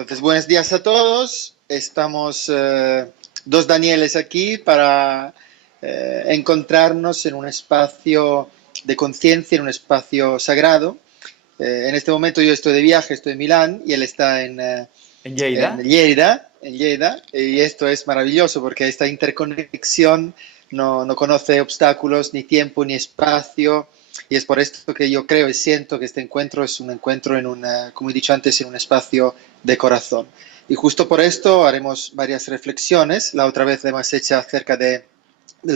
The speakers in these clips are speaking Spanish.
Entonces, buenos días a todos. Estamos dos Danieles aquí para encontrarnos en un espacio de conciencia, en un espacio sagrado. En este momento yo estoy de viaje, estoy en Milán y él está ¿En en Lleida? Lleida, y esto es maravilloso porque esta interconexión no conoce obstáculos, ni tiempo, ni espacio, y es por esto que yo creo y siento que este encuentro es un encuentro como he dicho antes, en un espacio de corazón. Y justo por esto haremos varias reflexiones. La otra vez hemos hecho acerca del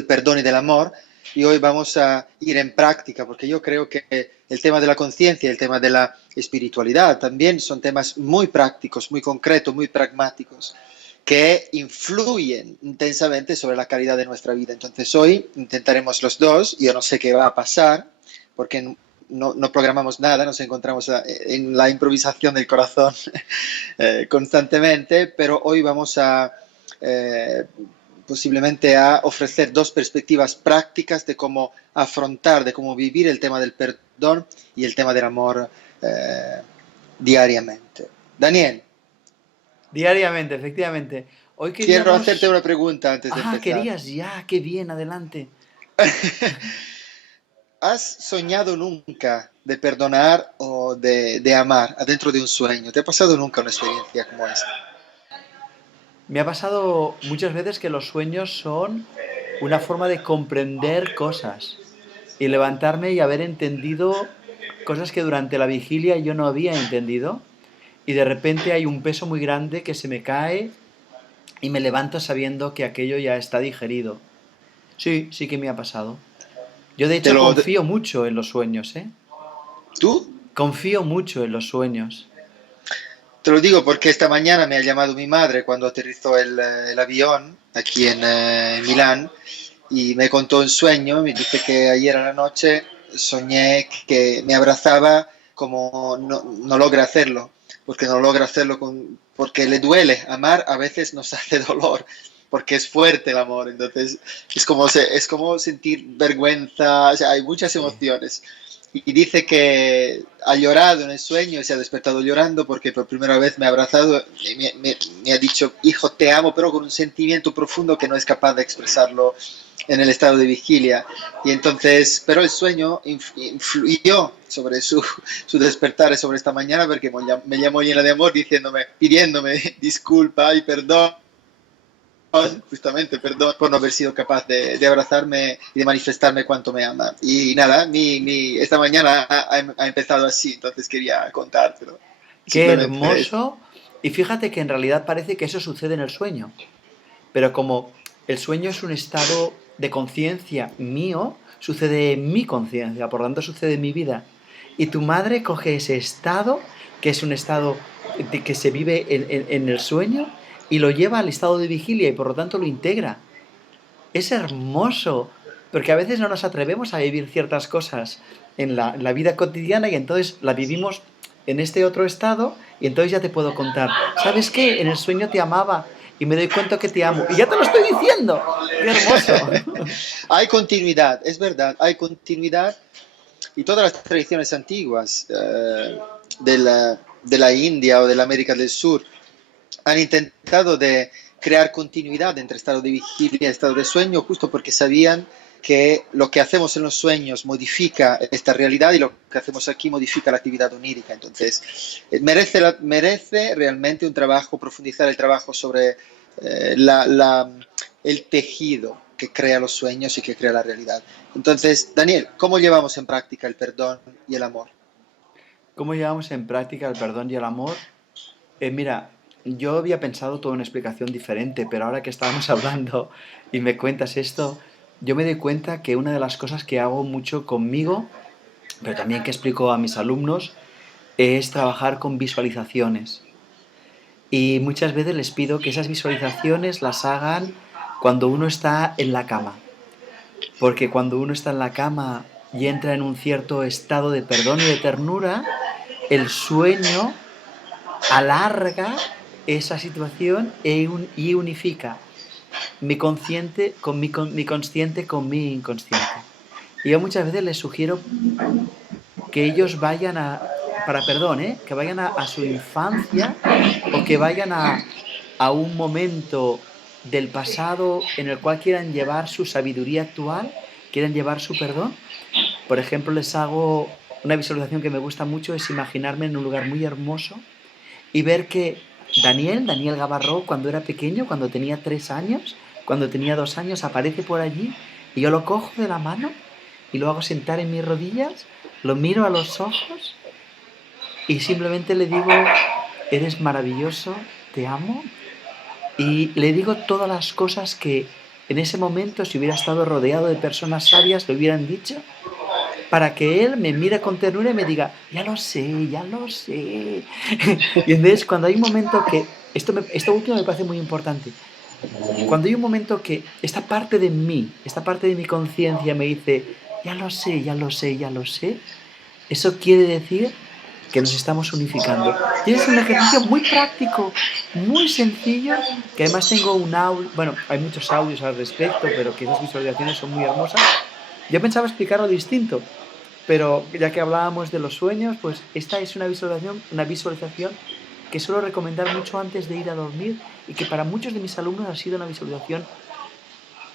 perdón y del amor, y hoy vamos a ir en práctica, porque yo creo que el tema de la conciencia y el tema de la espiritualidad también son temas muy prácticos, muy concretos, muy pragmáticos, que influyen intensamente sobre la calidad de nuestra vida. Entonces hoy intentaremos los dos. Yo no sé qué va a pasar, porque no programamos nada, nos encontramos en la improvisación del corazón constantemente, pero hoy vamos a eh, posiblemente a ofrecer dos perspectivas prácticas de cómo afrontar, de cómo vivir el tema del perdón y el tema del amor eh, diariamente. Daniel, Diariamente, efectivamente. Hoy quiero hacerte queríamos... una pregunta antes de Ah, empezar. querías ya, qué bien, adelante. ¿Has soñado nunca de perdonar o de amar adentro de un sueño? ¿Te ha pasado nunca una experiencia como esta? Me ha pasado muchas veces que los sueños son una forma de comprender cosas y levantarme y haber entendido cosas que durante la vigilia yo no había entendido y de repente hay un peso muy grande que se me cae y me levanto sabiendo que aquello ya está digerido. Sí, sí que me ha pasado. Yo de ¿Te hecho lo, confío mucho en los sueños, ¿eh? ¿Tú? Confío mucho en los sueños. Te lo digo porque esta mañana me ha llamado mi madre cuando aterrizó el avión aquí en Milán, y me contó un sueño. Me dice que ayer a la noche soñé que me abrazaba como no logra hacerlo, porque no logra hacerlo porque le duele. Amar a veces nos hace dolor, porque es fuerte el amor. Entonces es como sentir vergüenza, o sea, hay muchas Sí. emociones. Y dice que ha llorado en el sueño y se ha despertado llorando porque por primera vez me ha abrazado y me ha dicho: hijo, te amo, pero con un sentimiento profundo que no es capaz de expresarlo en el estado de vigilia. Y entonces, pero el sueño influyó sobre su despertar sobre esta mañana, porque me llamó llena de amor diciéndome, pidiéndome disculpa y perdón, justamente perdón por no haber sido capaz de abrazarme y de manifestarme cuánto me ama. Y nada, esta mañana ha empezado así, entonces quería contártelo. Qué Simplemente es. hermoso. Y fíjate que en realidad parece que eso sucede en el sueño. Pero como el sueño es un estado de conciencia mío, sucede en mi conciencia, por lo tanto sucede en mi vida. Y tu madre coge ese estado, que es un estado que se vive en el sueño, y lo lleva al estado de vigilia y por lo tanto lo integra. Es hermoso, porque a veces no nos atrevemos a vivir ciertas cosas en la vida cotidiana y entonces la vivimos en este otro estado y entonces ya te puedo contar, ¿sabes qué? En el sueño te amaba y me doy cuenta que te amo y ya te lo estoy diciendo. ¡Qué hermoso! Hay continuidad, es verdad, hay continuidad. Y todas las tradiciones antiguas de la India o de la América del Sur han intentado de crear continuidad entre estado de vigilia y estado de sueño, justo porque sabían que lo que hacemos en los sueños modifica esta realidad y lo que hacemos aquí modifica la actividad onírica. Entonces, merece realmente un trabajo, profundizar el trabajo sobre eh, la, la, el tejido que crea los sueños y que crea la realidad. Entonces, Daniel, ¿cómo llevamos en práctica el perdón y el amor? ¿Cómo llevamos en práctica el perdón y el amor? Mira, yo había pensado toda una explicación diferente, pero ahora que estábamos hablando y me cuentas esto, yo me doy cuenta que una de las cosas que hago mucho conmigo, pero también que explico a mis alumnos, es trabajar con visualizaciones. Y muchas veces les pido que esas visualizaciones las hagan cuando uno está en la cama. Porque cuando uno está en la cama y entra en un cierto estado de perdón y de ternura, el sueño alarga esa situación y unifica mi consciente mi consciente con mi inconsciente. Y yo muchas veces les sugiero que ellos vayan a para perdón, ¿eh? Que vayan a su infancia o que vayan a un momento del pasado en el cual quieran llevar su sabiduría actual, quieran llevar su perdón. Por ejemplo, les hago una visualización que me gusta mucho, es imaginarme en un lugar muy hermoso y ver que Daniel Gavarró, cuando era pequeño, cuando tenía 3 años, cuando tenía 2 años, aparece por allí y yo lo cojo de la mano y lo hago sentar en mis rodillas, lo miro a los ojos y simplemente le digo, eres maravilloso, te amo, y le digo todas las cosas que en ese momento, si hubiera estado rodeado de personas sabias, le hubieran dicho, para que él me mire con ternura y me diga, ya lo sé, ya lo sé. Y entonces cuando hay un momento que, esto último me parece muy importante, cuando hay un momento que esta parte de mi conciencia me dice, ya lo sé, ya lo sé, ya lo sé, eso quiere decir que nos estamos unificando. Y ese es un ejercicio muy práctico, muy sencillo, que además tengo un audio, bueno, hay muchos audios al respecto, pero que esas visualizaciones son muy hermosas. Yo pensaba explicarlo distinto, pero ya que hablábamos de los sueños, pues esta es una visualización que suelo recomendar mucho antes de ir a dormir y que para muchos de mis alumnos ha sido una visualización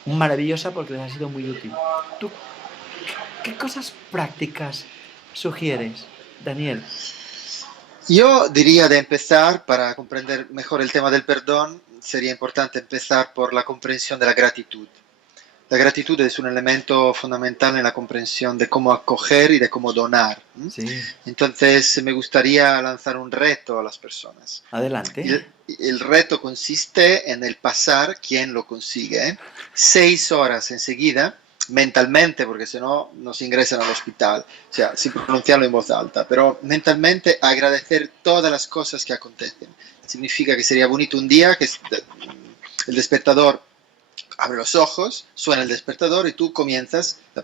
maravillosa porque les ha sido muy útil. ¿Tú qué cosas prácticas sugieres, Daniel? Yo diría de empezar, para comprender mejor el tema del perdón, sería importante empezar por la comprensión de la gratitud. La gratitud es un elemento fundamental en la comprensión de cómo acoger y de cómo donar. ¿M? Sí, Entonces, me gustaría lanzar un reto a las personas. Y adelante. el reto consiste en el pasar, quien lo consigue, 6 horas enseguida, mentalmente, porque si no nos ingresan al hospital, o sea, sin pronunciarlo en voz alta, pero mentalmente agradecer todas las cosas que acontecen. Significa que sería bonito un día que el despertador abre los ojos, suena el despertador y tú comienzas, lo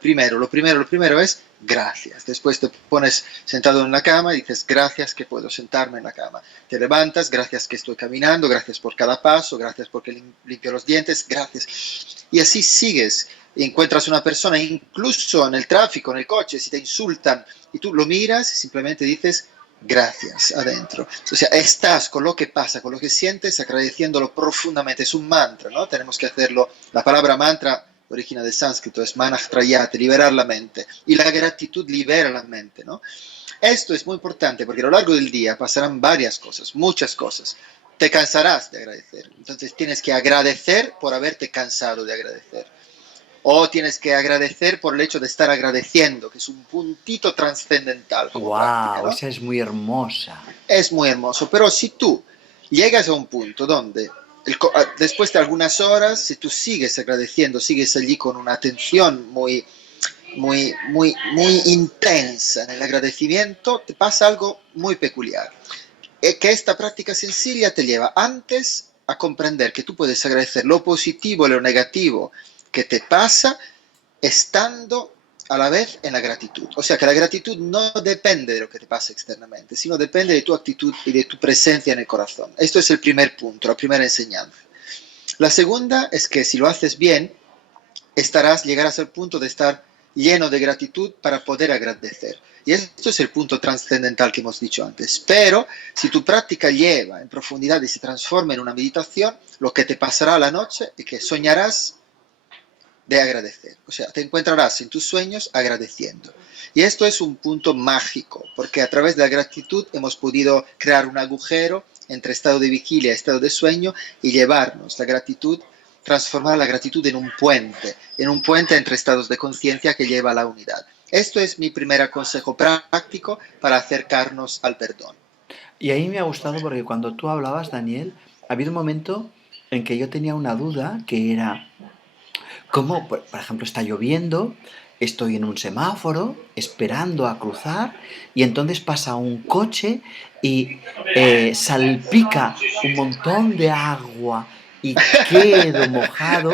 primero es gracias. Después te pones sentado en la cama y dices gracias que puedo sentarme en la cama. Te levantas, gracias que estoy caminando, gracias por cada paso, gracias porque limpio los dientes, gracias. Y así sigues. Encuentras una persona, incluso en el tráfico, en el coche, si te insultan y tú lo miras y simplemente dices gracias adentro. O sea, estás con lo que pasa, con lo que sientes, agradeciéndolo profundamente. Es un mantra, ¿no? Tenemos que hacerlo. La palabra mantra origina del sánscrito, es manajtrayate, liberar la mente. Y la gratitud libera la mente, ¿no? Esto es muy importante porque a lo largo del día pasarán varias cosas, muchas cosas. Te cansarás de agradecer. Entonces tienes que agradecer por haberte cansado de agradecer. O tienes que agradecer por el hecho de estar agradeciendo, que es un puntito trascendental como práctica, ¡Wow! ¿no? Esa es muy hermosa. Es muy hermoso, pero si tú llegas a un punto donde después de algunas horas, si tú sigues agradeciendo, sigues allí con una atención muy intensa en el agradecimiento, te pasa algo muy peculiar. Es que esta práctica sencilla te lleva antes a comprender que tú puedes agradecer lo positivo y lo negativo que te pasa estando a la vez en la gratitud. O sea que la gratitud no depende de lo que te pasa externamente, sino depende de tu actitud y de tu presencia en el corazón. Esto es el primer punto, la primera enseñanza. La segunda es que si lo haces bien, llegarás al punto de estar lleno de gratitud para poder agradecer. Y esto es el punto trascendental que hemos dicho antes. Pero si tu práctica lleva en profundidad y se transforma en una meditación, lo que te pasará a la noche es que soñarás de agradecer. O sea, te encontrarás en tus sueños agradeciendo. Y esto es un punto mágico, porque a través de la gratitud hemos podido crear un agujero entre estado de vigilia y estado de sueño y llevarnos la gratitud, transformar la gratitud en un puente entre estados de conciencia que lleva a la unidad. Esto es mi primer consejo práctico para acercarnos al perdón. Y ahí me ha gustado porque cuando tú hablabas, Daniel, había un momento en que yo tenía una duda que era, ¿cómo, por ejemplo, está lloviendo, estoy en un semáforo esperando a cruzar y entonces pasa un coche y salpica un montón de agua y quedo mojado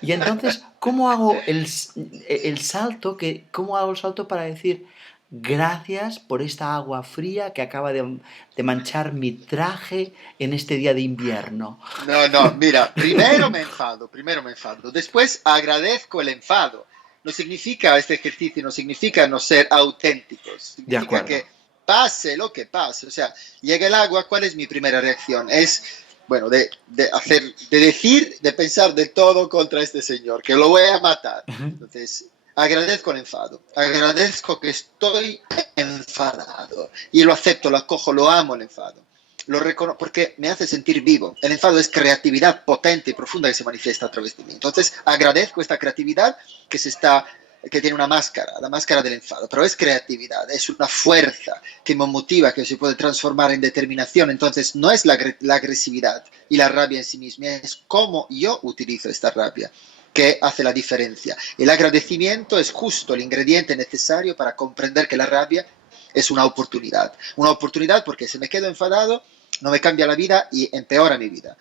y entonces, ¿cómo hago el salto? ¿Cómo hago el salto para decir gracias por esta agua fría que acaba de manchar mi traje en este día de invierno? No, no, mira, primero me enfado, después agradezco el enfado. No significa este ejercicio, no significa no ser auténticos, De significa que acuerdo. pase lo que pase. O sea, llega el agua, ¿cuál es mi primera reacción? Es, bueno, de decir, de pensar de todo contra este señor, que lo voy a matar. Entonces, agradezco el enfado, agradezco que estoy enfadado y lo acepto, lo acojo, lo amo el enfado. Lo reconozco porque me hace sentir vivo. El enfado es creatividad potente y profunda que se manifiesta a través de mí. Entonces, agradezco esta creatividad que se está que tiene una máscara, la máscara del enfado, pero es creatividad, es una fuerza que me motiva, que se puede transformar en determinación. Entonces, no es la agresividad y la rabia en sí misma, es cómo yo utilizo esta rabia que hace la diferencia. El agradecimiento es justo el ingrediente necesario para comprender que la rabia es una oportunidad porque si me quedo enfadado, no me cambia la vida y empeora mi vida.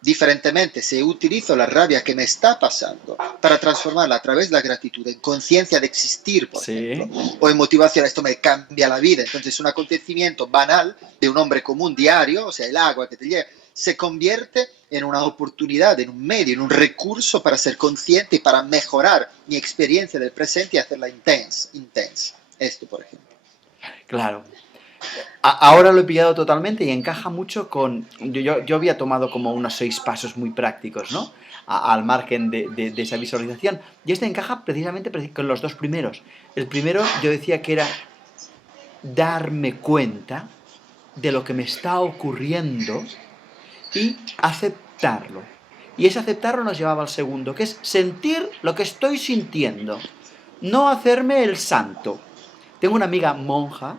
Diferentemente, si utilizo la rabia que me está pasando para transformarla a través de la gratitud en conciencia de existir, por ejemplo, Sí, o en motivación, esto me cambia la vida. Entonces, un acontecimiento banal de un hombre común diario, o sea, el agua que te llega, se convierte en una oportunidad, en un medio, en un recurso para ser consciente y para mejorar mi experiencia del presente y hacerla intensa. Esto, por ejemplo. claro. Ahora lo he pillado totalmente y encaja mucho con... Yo había tomado como unos 6 pasos muy prácticos, ¿no? Al margen de esa visualización. Y este encaja precisamente con los dos primeros. El primero yo decía que era darme cuenta de lo que me está ocurriendo y aceptarlo. Y ese aceptarlo nos llevaba al segundo, que es sentir lo que estoy sintiendo. No hacerme el santo. Tengo una amiga monja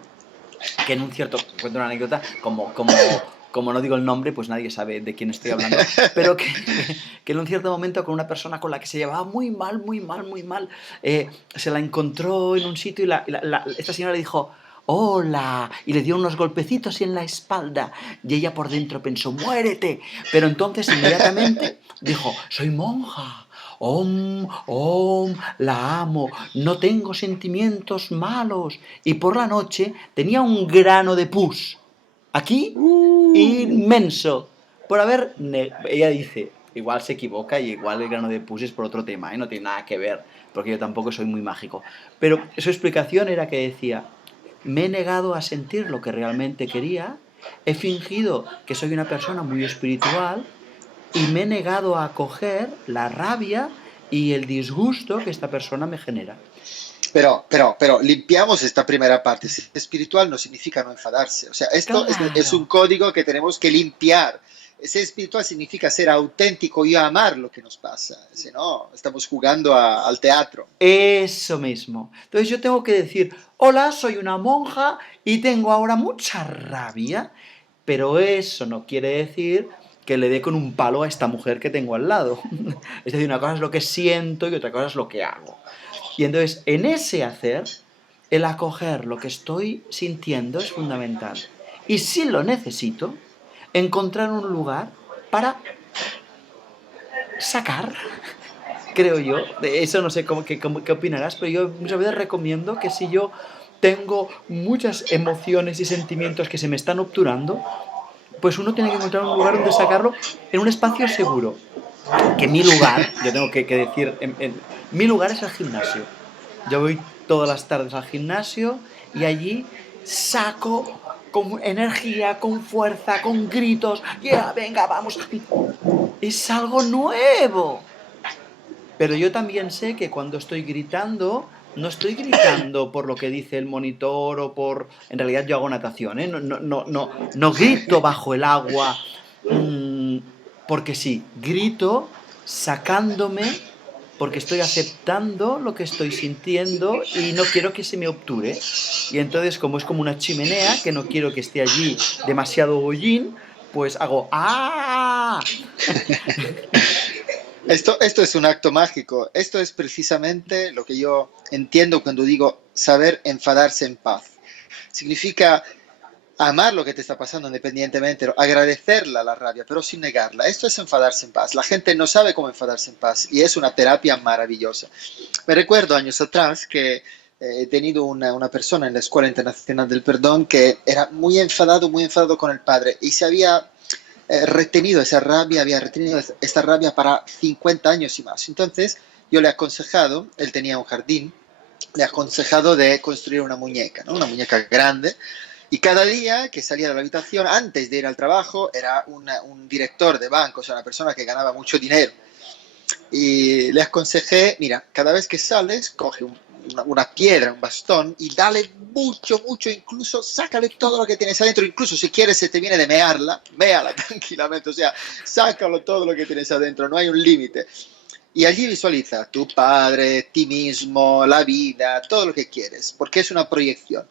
que en un cierto, cuento una anécdota, como no digo el nombre, pues nadie sabe de quién estoy hablando, pero que en un cierto momento con una persona con la que se llevaba muy mal, muy mal, muy mal, se la encontró en un sitio y esta señora le dijo, hola, y le dio unos golpecitos en la espalda, y ella por dentro pensó, muérete, pero entonces inmediatamente dijo, soy monja, Om, om, la amo, no tengo sentimientos malos. Y por la noche tenía un grano de pus. Aquí, inmenso. Por haber... Ella dice, igual se equivoca y igual el grano de pus es por otro tema, ¿eh? No tiene nada que ver, porque yo tampoco soy muy mágico. Pero su explicación era que decía, me he negado a sentir lo que realmente quería, he fingido que soy una persona muy espiritual y me he negado a acoger la rabia y el disgusto que esta persona me genera. Pero limpiamos esta primera parte. Ser espiritual no significa no enfadarse. O sea, esto es Claro, un código que tenemos que limpiar. Ser espiritual significa ser auténtico y amar lo que nos pasa. Si no, estamos jugando al teatro. eso mismo. Entonces yo tengo que decir, hola, soy una monja y tengo ahora mucha rabia, pero eso no quiere decir que le dé con un palo a esta mujer que tengo al lado. Es decir, una cosa es lo que siento y otra cosa es lo que hago. Y entonces, en ese hacer, el acoger lo que estoy sintiendo es fundamental. Y si lo necesito, encontrar un lugar para sacar, creo yo. De eso no sé qué opinarás, pero yo muchas veces recomiendo que si yo tengo muchas emociones y sentimientos que se me están obturando, pues uno tiene que encontrar un lugar donde sacarlo en un espacio seguro. Que mi lugar, yo tengo que decir, mi lugar es el gimnasio. Yo voy todas las tardes al gimnasio y allí saco con energía, con fuerza, con gritos. Yeah, venga, vamos. Es algo nuevo. Pero yo también sé que cuando estoy gritando, no estoy gritando por lo que dice el monitor o por... En realidad yo hago natación, ¿eh? No grito bajo el agua mmm, porque sí, grito sacándome porque estoy aceptando lo que estoy sintiendo y no quiero que se me obture. Y entonces, como es como una chimenea, que no quiero que esté allí demasiado hollín, pues hago ¡ah! Esto es un acto mágico. Esto es precisamente lo que yo entiendo cuando digo saber enfadarse en paz. Significa amar lo que te está pasando independientemente, agradecerla la rabia, pero sin negarla. Esto es enfadarse en paz. La gente no sabe cómo enfadarse en paz y es una terapia maravillosa. Me recuerdo años atrás que he tenido una persona en la Escuela Internacional del Perdón que era muy enfadado con el padre y se había retenido esa rabia, había retenido esta rabia para 50 años y más. Entonces yo le he aconsejado, él tenía un jardín, le he aconsejado de construir una muñeca, ¿no? Una muñeca grande Y cada día que salía de la habitación, antes de ir al trabajo, era un director de banco, o sea, una persona que ganaba mucho dinero. Y le aconsejé, mira, cada vez que sales, coge una piedra, un bastón y dale mucho, mucho, incluso sácale todo lo que tienes adentro, incluso si quieres se te viene de mearla, méala tranquilamente, o sea, sácalo todo lo que tienes adentro, no hay un límite. Y allí visualiza tu padre, ti mismo, la vida, todo lo que quieres, porque es una proyección.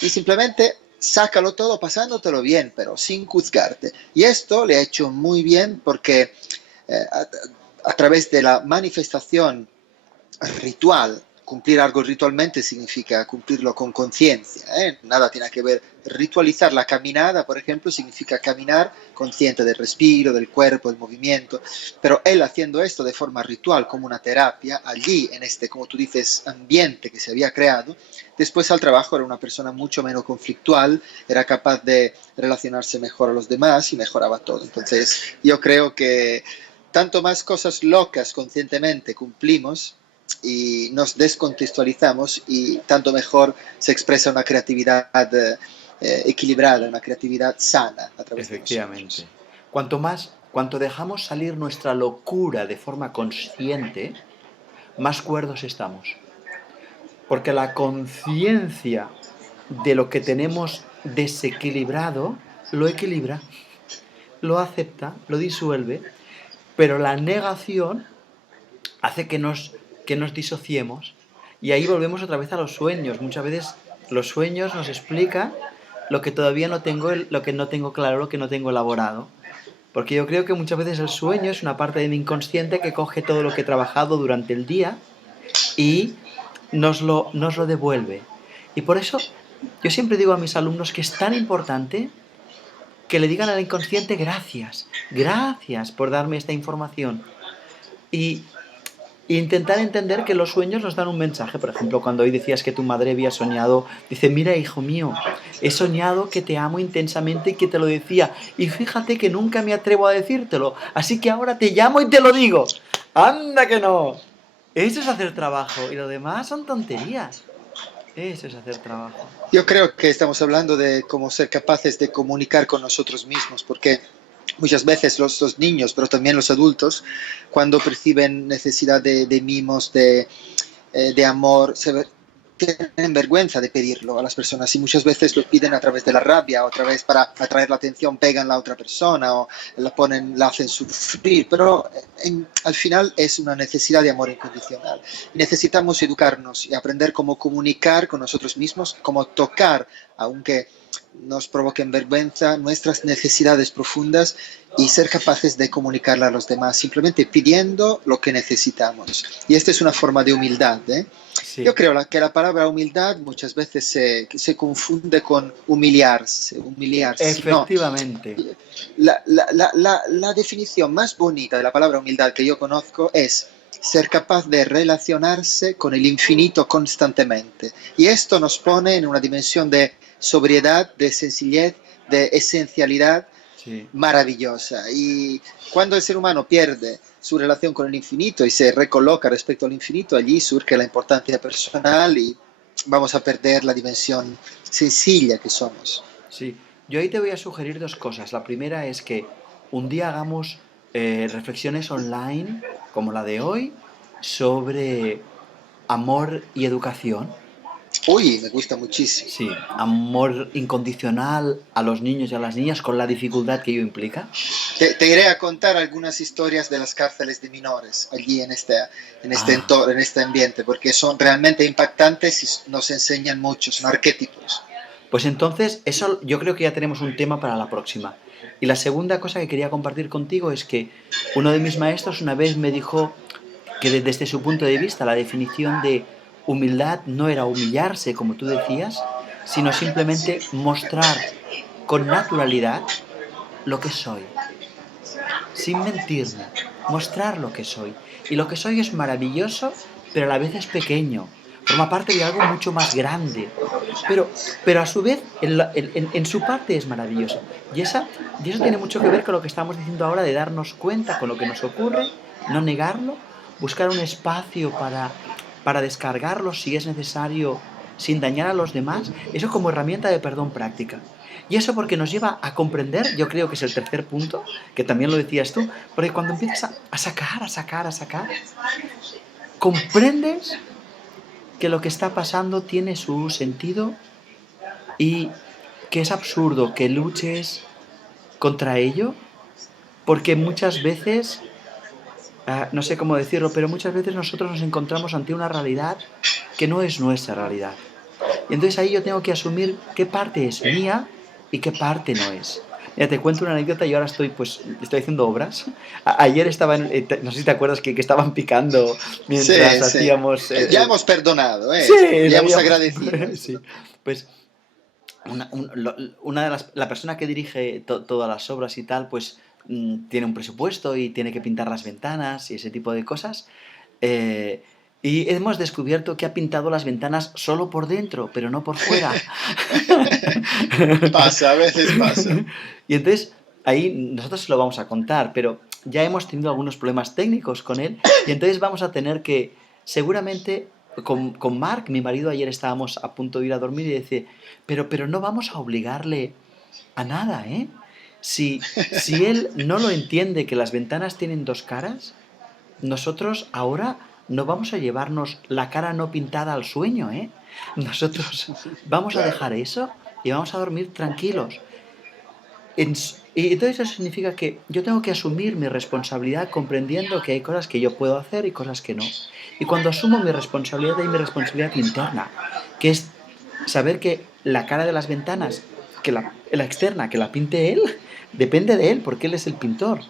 Y simplemente sácalo todo pasándotelo bien, pero sin juzgarte. Y esto le ha hecho muy bien porque a través de la manifestación ritual. Cumplir algo ritualmente significa cumplirlo con conciencia, ¿eh? Nada tiene que ver. Ritualizar la caminada, por ejemplo, significa caminar consciente del respiro, del cuerpo, del movimiento. Pero él haciendo esto de forma ritual, como una terapia, allí, en este, como tú dices, ambiente que se había creado, después al trabajo era una persona mucho menos conflictual, era capaz de relacionarse mejor a los demás y mejoraba todo. Entonces, yo creo que tanto más cosas locas conscientemente cumplimos y nos descontextualizamos y tanto mejor se expresa una creatividad equilibrada, una creatividad sana a través de nosotros. Efectivamente. Cuanto dejamos salir nuestra locura de forma consciente, más cuerdos estamos. Porque la conciencia de lo que tenemos desequilibrado lo equilibra, lo acepta, lo disuelve, pero la negación hace que nos disociemos y ahí volvemos otra vez a los sueños. Muchas veces los sueños nos explican lo que todavía no tengo, lo que no tengo claro, lo que no tengo elaborado. Porque yo creo que muchas veces el sueño es una parte de mi inconsciente que coge todo lo que he trabajado durante el día y nos lo devuelve. Y por eso yo siempre digo a mis alumnos que es tan importante que le digan al inconsciente gracias, gracias por darme esta información. Y intentar entender que los sueños nos dan un mensaje. Por ejemplo, cuando hoy decías que tu madre había soñado, dice, mira, hijo mío, he soñado que te amo intensamente y que te lo decía. Y fíjate que nunca me atrevo a decírtelo. Así que ahora te llamo y te lo digo. ¡Anda que no! Eso es hacer trabajo. Y lo demás son tonterías. Eso es hacer trabajo. Yo creo que estamos hablando de cómo ser capaces de comunicar con nosotros mismos, porque muchas veces los niños, pero también los adultos, cuando perciben necesidad de mimos, de amor, tienen vergüenza de pedirlo a las personas y muchas veces lo piden a través de la rabia, o a través para atraer la atención pegan a la otra persona o la hacen sufrir, pero al final es una necesidad de amor incondicional. Necesitamos educarnos y aprender cómo comunicar con nosotros mismos, cómo tocar, aunque nos provoquen vergüenza, nuestras necesidades profundas y ser capaces de comunicarla a los demás, simplemente pidiendo lo que necesitamos. Y esta es una forma de humildad, ¿eh? Yo Sí, creo que la palabra humildad muchas veces se confunde con humillarse, humillarse. No, efectivamente. la definición más bonita de la palabra humildad que yo conozco es ser capaz de relacionarse con el infinito constantemente. Y esto nos pone en una dimensión de sobriedad, de sencillez, de esencialidad Sí. maravillosa. Y cuando el ser humano pierde su relación con el infinito y se recoloca respecto al infinito, allí surge la importancia personal y vamos a perder la dimensión sencilla que somos. Sí, yo ahí te voy a sugerir dos cosas. La primera es que un día hagamos reflexiones online, como la de hoy, sobre amor y educación. Uy, me gusta muchísimo. Sí, amor incondicional a los niños y a las niñas con la dificultad que ello implica. Te iré a contar algunas historias de las cárceles de menores allí Ah, en este ambiente, porque son realmente impactantes y nos enseñan mucho, son arquetipos. pues entonces eso yo creo que ya tenemos un tema para la próxima. Y la segunda cosa que quería compartir contigo es que uno de mis maestros una vez me dijo que desde su punto de vista la definición de humildad no era humillarse, como tú decías, sino simplemente mostrar con naturalidad lo que soy, sin mentirme, mostrar lo que soy. Y lo que soy es maravilloso, pero a la vez es pequeño, forma parte de algo mucho más grande, pero a su vez en su parte es maravilloso. Y eso tiene mucho que ver con lo que estamos diciendo ahora de darnos cuenta con lo que nos ocurre, no negarlo, buscar un espacio para descargarlo si es necesario sin dañar a los demás, eso como herramienta de perdón práctica. Y eso porque nos lleva a comprender, yo creo que es el tercer punto, que también lo decías tú, porque cuando empiezas a sacar, comprendes que lo que está pasando tiene su sentido y que es absurdo que luches contra ello, porque muchas veces, no sé cómo decirlo, pero muchas veces nosotros nos encontramos ante una realidad que no es nuestra realidad. Y entonces ahí yo tengo que asumir qué parte es mía y qué parte no es. Mira, te cuento una anécdota y ahora estoy haciendo obras. Ayer estaban, no sé si te acuerdas que estaban picando mientras Sí, sí. hacíamos... Ya hemos perdonado, Sí, ya lo hemos habíamos... agradecido esto sí, también. pues una de la persona que dirige todas las obras y tal, pues tiene un presupuesto y tiene que pintar las ventanas y ese tipo de cosas. eh, y hemos descubierto que ha pintado las ventanas solo por dentro, pero no por fuera. Pasa, a veces pasa. Y entonces ahí nosotros se lo vamos a contar, pero ya hemos tenido algunos problemas técnicos con él y entonces vamos a tener que, seguramente, con Mark, mi marido, ayer estábamos a punto de ir a dormir y dice, pero no vamos a obligarle a nada, ¿eh? Si él no lo entiende que las ventanas tienen dos caras, nosotros ahora no vamos a llevarnos la cara no pintada al sueño, ¿eh? Nosotros vamos a Claro. dejar eso y vamos a dormir tranquilos. Y entonces eso significa que yo tengo que asumir mi responsabilidad comprendiendo que hay cosas que yo puedo hacer y cosas que no. Y cuando asumo mi responsabilidad hay mi responsabilidad interna, que es saber que la cara de las ventanas, que la externa, que la pinte él, depende de él, porque él es el pintor.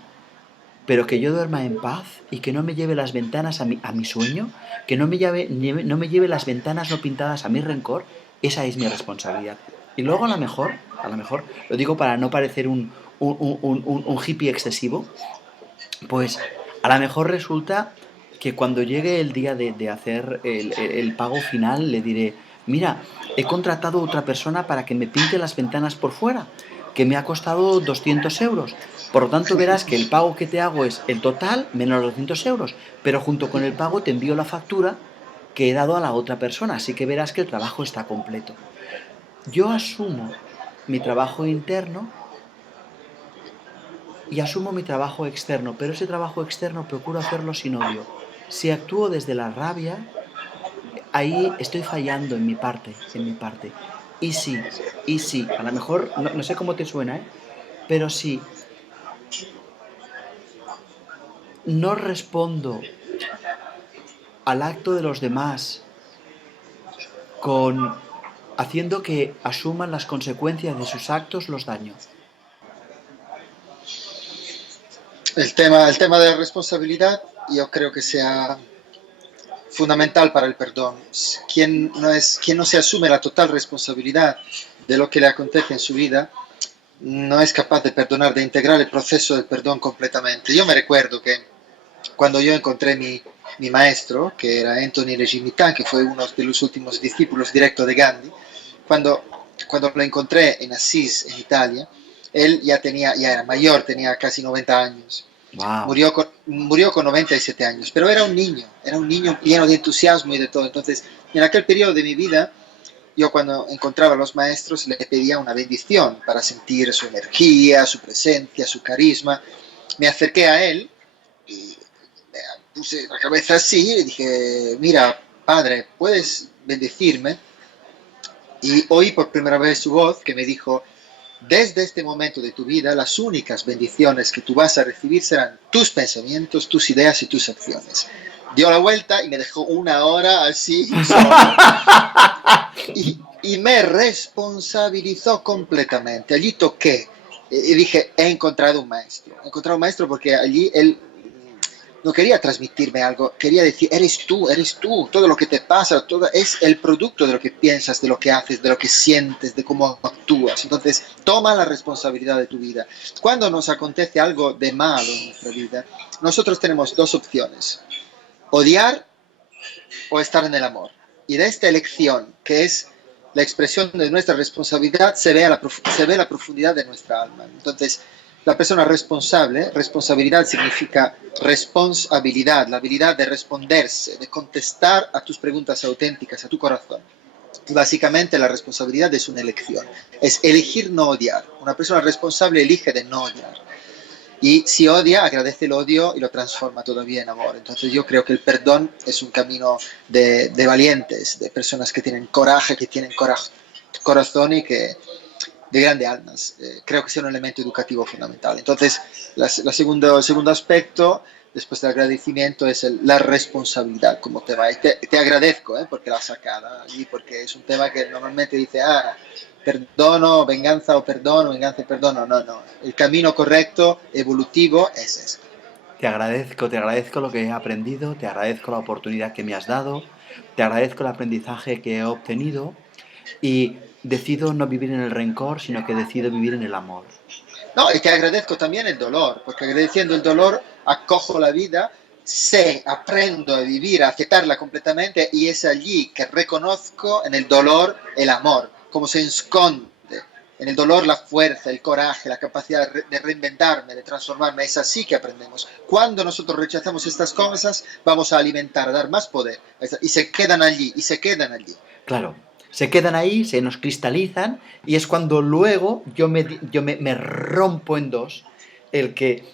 Pero que yo duerma en paz y que no me lleve las ventanas a mi sueño, que no me lleve las ventanas no pintadas a mi rencor, esa es mi responsabilidad. Y luego a lo mejor, lo digo para no parecer un hippie excesivo, pues a lo mejor resulta que cuando llegue el día de hacer el pago final, le diré, mira, he contratado a otra persona para que me pinte las ventanas por fuera, que me ha costado 200 euros. Por lo tanto, verás que el pago que te hago es el total menos los 200 euros, pero junto con el pago te envío la factura que he dado a la otra persona, así que verás que el trabajo está completo. Yo asumo mi trabajo interno y asumo mi trabajo externo, pero ese trabajo externo procuro hacerlo sin odio. Si actúo desde la rabia, ahí estoy fallando en mi parte. Y sí, y sí, a lo mejor, no sé cómo te suena, ¿eh? Pero si no respondo al acto de los demás con haciendo que asuman las consecuencias de sus actos, los daño. El tema de la responsabilidad, yo creo que sea fundamental para el perdón. Quien no se asume la total responsabilidad de lo que le acontece en su vida, no es capaz de perdonar, de integrar el proceso del perdón completamente. Yo me recuerdo que cuando yo encontré mi maestro, que era Anthony Regimitan, que fue uno de los últimos discípulos directos de Gandhi, cuando lo encontré en Asís, en Italia, él ya era mayor, tenía casi 90 años. ¡Wow! Murió con 97 años, pero era un niño lleno de entusiasmo y de todo. Entonces, en aquel periodo de mi vida, yo cuando encontraba a los maestros le pedía una bendición para sentir su energía, su presencia, su carisma. Me acerqué a él y puse la cabeza así y dije, mira, padre, ¿puedes bendecirme? Y oí por primera vez su voz que me dijo, desde este momento de tu vida, las únicas bendiciones que tú vas a recibir serán tus pensamientos, tus ideas y tus acciones. Dio la vuelta y me dejó una hora así solo y me responsabilizó completamente. Allí toqué y dije, he encontrado un maestro. He encontrado un maestro porque allí él no quería transmitirme algo, quería decir, eres tú, todo lo que te pasa, todo es el producto de lo que piensas, de lo que haces, de lo que sientes, de cómo actúas. Entonces, toma la responsabilidad de tu vida. Cuando nos acontece algo de malo en nuestra vida, nosotros tenemos dos opciones, odiar o estar en el amor. Y de esta elección, que es la expresión de nuestra responsabilidad, se ve la profundidad de nuestra alma. Entonces, la persona responsable, responsabilidad significa responsabilidad, la habilidad de responderse, de contestar a tus preguntas auténticas, a tu corazón. Y básicamente la responsabilidad es una elección. Es elegir no odiar. Una persona responsable elige de no odiar. Y si odia, agradece el odio y lo transforma todavía en amor. Entonces yo creo que el perdón es un camino de valientes, de personas que tienen coraje, que tienen corazón y que de grandes almas. Creo que sea un elemento educativo fundamental. Entonces, el segundo aspecto, después del agradecimiento, es la responsabilidad como tema. Y te agradezco porque la sacada allí, porque es un tema que normalmente dice, perdono, venganza y perdono. No, no. El camino correcto, evolutivo, es ese. Te agradezco lo que he aprendido, te agradezco la oportunidad que me has dado, te agradezco el aprendizaje que he obtenido y decido no vivir en el rencor, sino que decido vivir en el amor. No, y te agradezco también el dolor, porque agradeciendo el dolor acojo la vida, sé, aprendo a vivir, a aceptarla completamente y es allí que reconozco en el dolor el amor, como se esconde. En el dolor la fuerza, el coraje, la capacidad de reinventarme, de transformarme, es así que aprendemos. Cuando nosotros rechazamos estas cosas, vamos a alimentar, a dar más poder y se quedan allí, y se quedan allí. Claro, se quedan ahí, se nos cristalizan y es cuando luego me rompo en dos. El que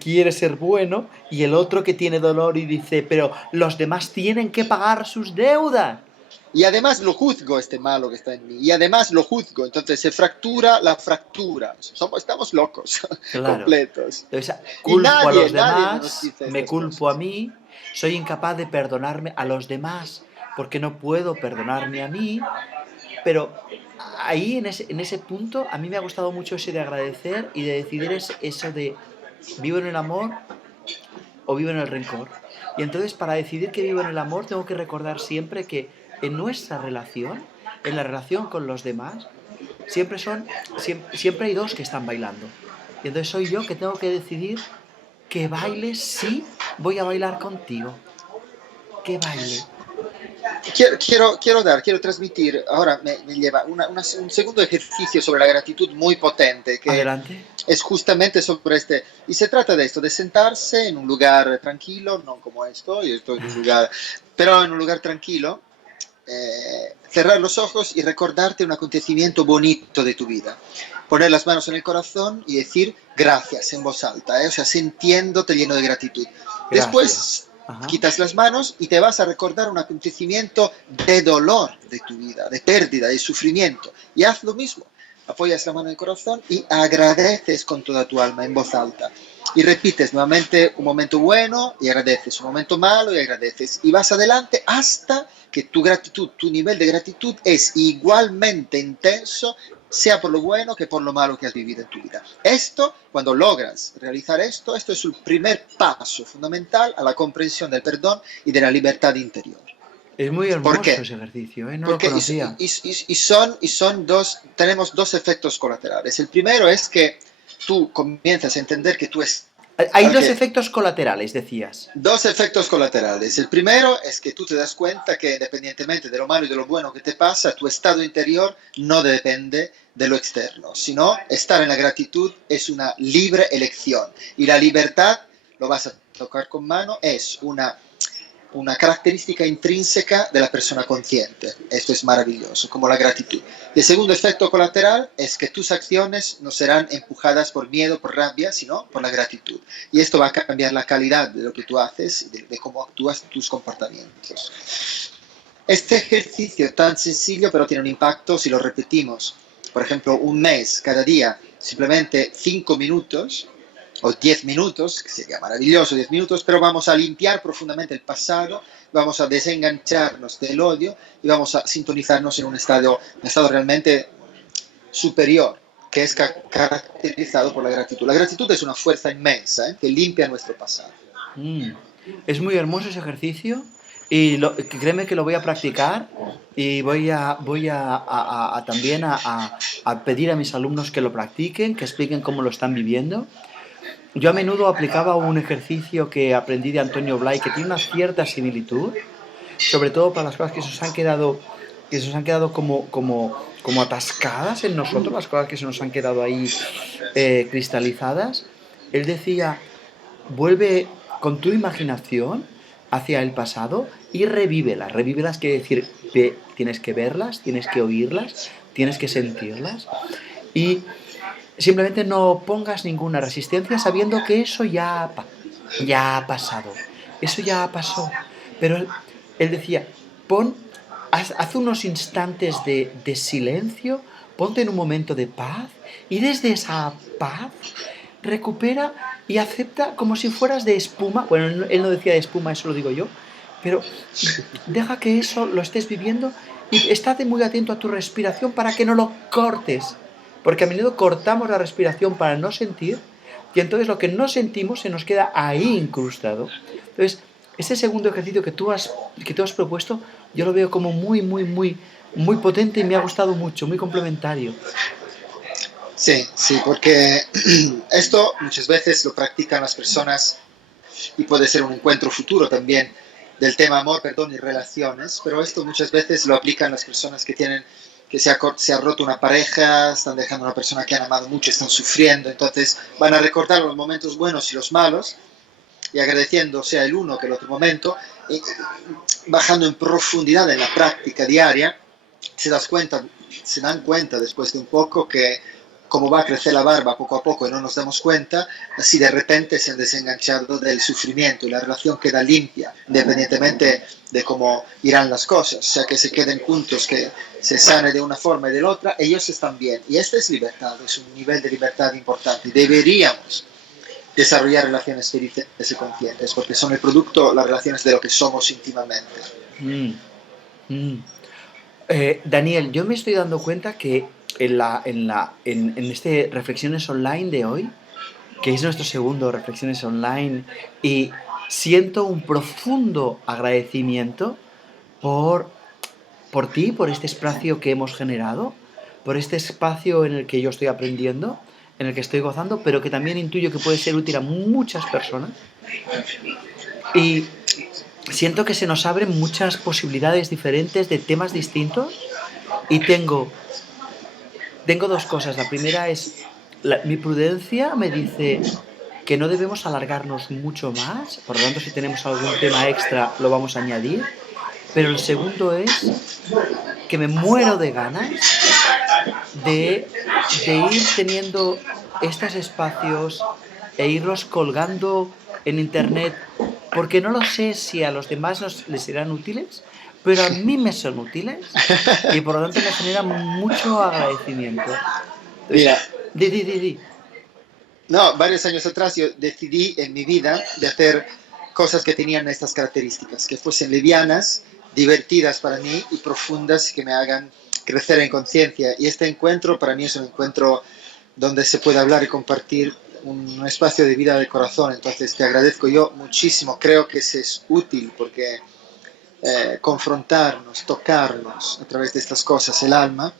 quiere ser bueno y el otro que tiene dolor y dice, pero los demás tienen que pagar sus deudas. Y además lo juzgo este malo que está en mí. Y además lo juzgo. Entonces se fractura la fractura. Estamos locos, Claro. completos. Entonces, Y culpo a los nadie nos demás, dice me estas culpo a cosas. mí, soy incapaz de perdonarme a los demás porque no puedo perdonarme a mí, pero ahí en ese punto a mí me ha gustado mucho ese de agradecer y de decidir eso de vivo en el amor o vivo en el rencor. Y entonces para decidir que vivo en el amor tengo que recordar siempre que en nuestra relación, en la relación con los demás, siempre hay dos que están bailando. Y entonces soy yo que tengo que decidir que baile, sí, voy a bailar contigo. Que baile. Quiero transmitir, ahora me lleva un segundo ejercicio sobre la gratitud muy potente, que Adelante. es justamente sobre este, y se trata de esto, de sentarse en un lugar tranquilo, no como esto, yo estoy en un lugar, pero en un lugar tranquilo, cerrar los ojos y recordarte un acontecimiento bonito de tu vida. Poner las manos en el corazón y decir gracias en voz alta, o sea, sintiéndote lleno de gratitud. Gracias. Después Ajá. quitas las manos y te vas a recordar un acontecimiento de dolor de tu vida, de pérdida, de sufrimiento. Y haz lo mismo. Apoyas la mano en el corazón y agradeces con toda tu alma en voz alta. Y repites nuevamente un momento bueno y agradeces, un momento malo y agradeces. Y vas adelante hasta que tu gratitud, tu nivel de gratitud es igualmente intenso, sea por lo bueno que por lo malo que has vivido en tu vida. Esto, cuando logras realizar esto, esto es el primer paso fundamental a la comprensión del perdón y de la libertad interior. Es muy ¿Por hermoso qué? ese ejercicio, ¿eh? No lo Porque conocía. son dos, tenemos dos efectos colaterales. El primero es que tú comienzas a entender que tú es Hay dos que efectos colaterales, decías. dos efectos colaterales. El primero es que tú te das cuenta que independientemente de lo malo y de lo bueno que te pasa, tu estado interior no depende de lo externo, sino estar en la gratitud es una libre elección. Y la libertad, lo vas a tocar con mano, es una característica intrínseca de la persona consciente. Esto es maravilloso, como la gratitud. El segundo efecto colateral es que tus acciones no serán empujadas por miedo, por rabia, sino por la gratitud. Y esto va a cambiar la calidad de lo que tú haces, de cómo actúas, tus comportamientos. Este ejercicio tan sencillo, pero tiene un impacto si lo repetimos. Por ejemplo, un mes, cada día, simplemente 5 minutos, o 10 minutos, que sería maravilloso 10 minutos, pero vamos a limpiar profundamente el pasado, vamos a desengancharnos del odio y vamos a sintonizarnos en un estado realmente superior, que es caracterizado por la gratitud. La gratitud es una fuerza inmensa que limpia nuestro pasado. Mm. Es muy hermoso ese ejercicio y créeme que lo voy a practicar y también a pedir a mis alumnos que lo practiquen, que expliquen cómo lo están viviendo. Yo a menudo aplicaba un ejercicio que aprendí de Antonio Blay que tiene una cierta similitud, sobre todo para las cosas que se nos han quedado como atascadas en nosotros, las cosas que se nos han quedado ahí cristalizadas. Él decía, vuelve con tu imaginación, hacia el pasado y revívelas. Revívelas quiere decir, tienes que verlas, tienes que oírlas, tienes que sentirlas y simplemente no pongas ninguna resistencia sabiendo que eso ya ha pasado, eso ya pasó. Pero él decía, haz unos instantes de silencio, ponte en un momento de paz y desde esa paz recupera y acepta como si fueras de espuma. Bueno, él no decía de espuma, eso lo digo yo, pero deja que eso lo estés viviendo y estate muy atento a tu respiración para que no lo cortes. Porque a menudo cortamos la respiración para no sentir y entonces lo que no sentimos se nos queda ahí incrustado. Entonces, ese segundo ejercicio que tú has propuesto, yo lo veo como muy potente y me ha gustado mucho, muy complementario. Sí, sí, porque esto muchas veces lo practican las personas y puede ser un encuentro futuro también del tema amor, perdón y relaciones, pero esto muchas veces lo aplican las personas que tienen que se ha roto una pareja, están dejando a una persona que han amado mucho, están sufriendo, entonces van a recordar los momentos buenos y los malos y agradeciendo sea el uno que el otro momento, y bajando en profundidad en la práctica diaria, se, das cuenta, se dan cuenta después de un poco que como va a crecer la barba poco a poco y no nos damos cuenta, así de repente se han desenganchado del sufrimiento y la relación queda limpia, independientemente de cómo irán las cosas, o sea, que se queden juntos, que se sane de una forma y de la otra, ellos están bien. Y esta es libertad, es un nivel de libertad importante. Deberíamos desarrollar relaciones felices y conscientes, porque son el producto, las relaciones de lo que somos íntimamente. Mm, mm. Daniel, yo me estoy dando cuenta que en este Reflexiones Online de hoy, que es nuestro segundo Reflexiones Online, y siento un profundo agradecimiento por, por ti, por este espacio que hemos generado, por este espacio en el que yo estoy aprendiendo, en el que estoy gozando, pero que también intuyo que puede ser útil a muchas personas. Y siento que se nos abren muchas posibilidades diferentes de temas distintos y tengo dos cosas. La primera es, mi prudencia me dice que no debemos alargarnos mucho más, por lo tanto si tenemos algún tema extra lo vamos a añadir, pero el segundo es que me muero de ganas de ir teniendo estos espacios e irlos colgando en internet, porque no lo sé si a los demás les serán útiles, pero a mí me son útiles y por lo tanto me genera mucho agradecimiento. Entonces, Mira, di. no, varios años atrás yo decidí en mi vida de hacer cosas que tenían estas características, que fuesen livianas, divertidas para mí y profundas que me hagan crecer en conciencia. Y este encuentro para mí es un encuentro donde se puede hablar y compartir un espacio de vida de corazón. Entonces te agradezco yo muchísimo. Creo que ese es útil porque confrontarnos, tocarnos a través de estas cosas, el alma,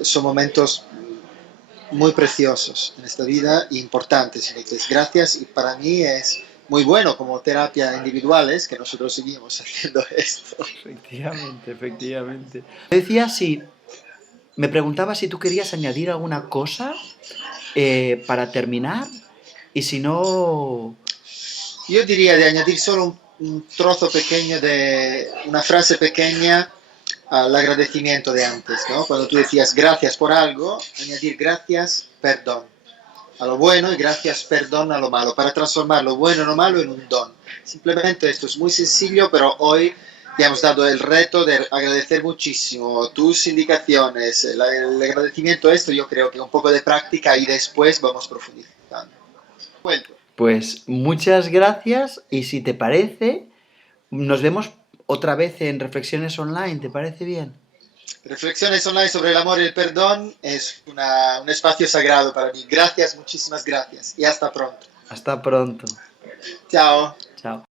son momentos muy preciosos en esta vida e importantes. Entonces, gracias y para mí es muy bueno como terapia individuales que nosotros seguimos haciendo esto. Efectivamente. Decía si, me preguntaba si tú querías añadir alguna cosa para terminar y si no... Yo diría de añadir solo un trozo pequeño de una frase pequeña al agradecimiento de antes, ¿no? Cuando tú decías gracias por algo, añadir gracias, perdón a lo bueno y gracias, perdón a lo malo, para transformar lo bueno y lo malo en un don. Simplemente esto es muy sencillo, pero hoy te hemos dado el reto de agradecer muchísimo tus indicaciones, el agradecimiento a esto, yo creo que un poco de práctica y después vamos profundizando. Cuento. Pues muchas gracias y si te parece, nos vemos otra vez en Reflexiones Online, ¿te parece bien? Reflexiones online sobre el amor y el perdón es un espacio sagrado para mí. Gracias, muchísimas gracias y hasta pronto. Hasta pronto. Chao. Chao.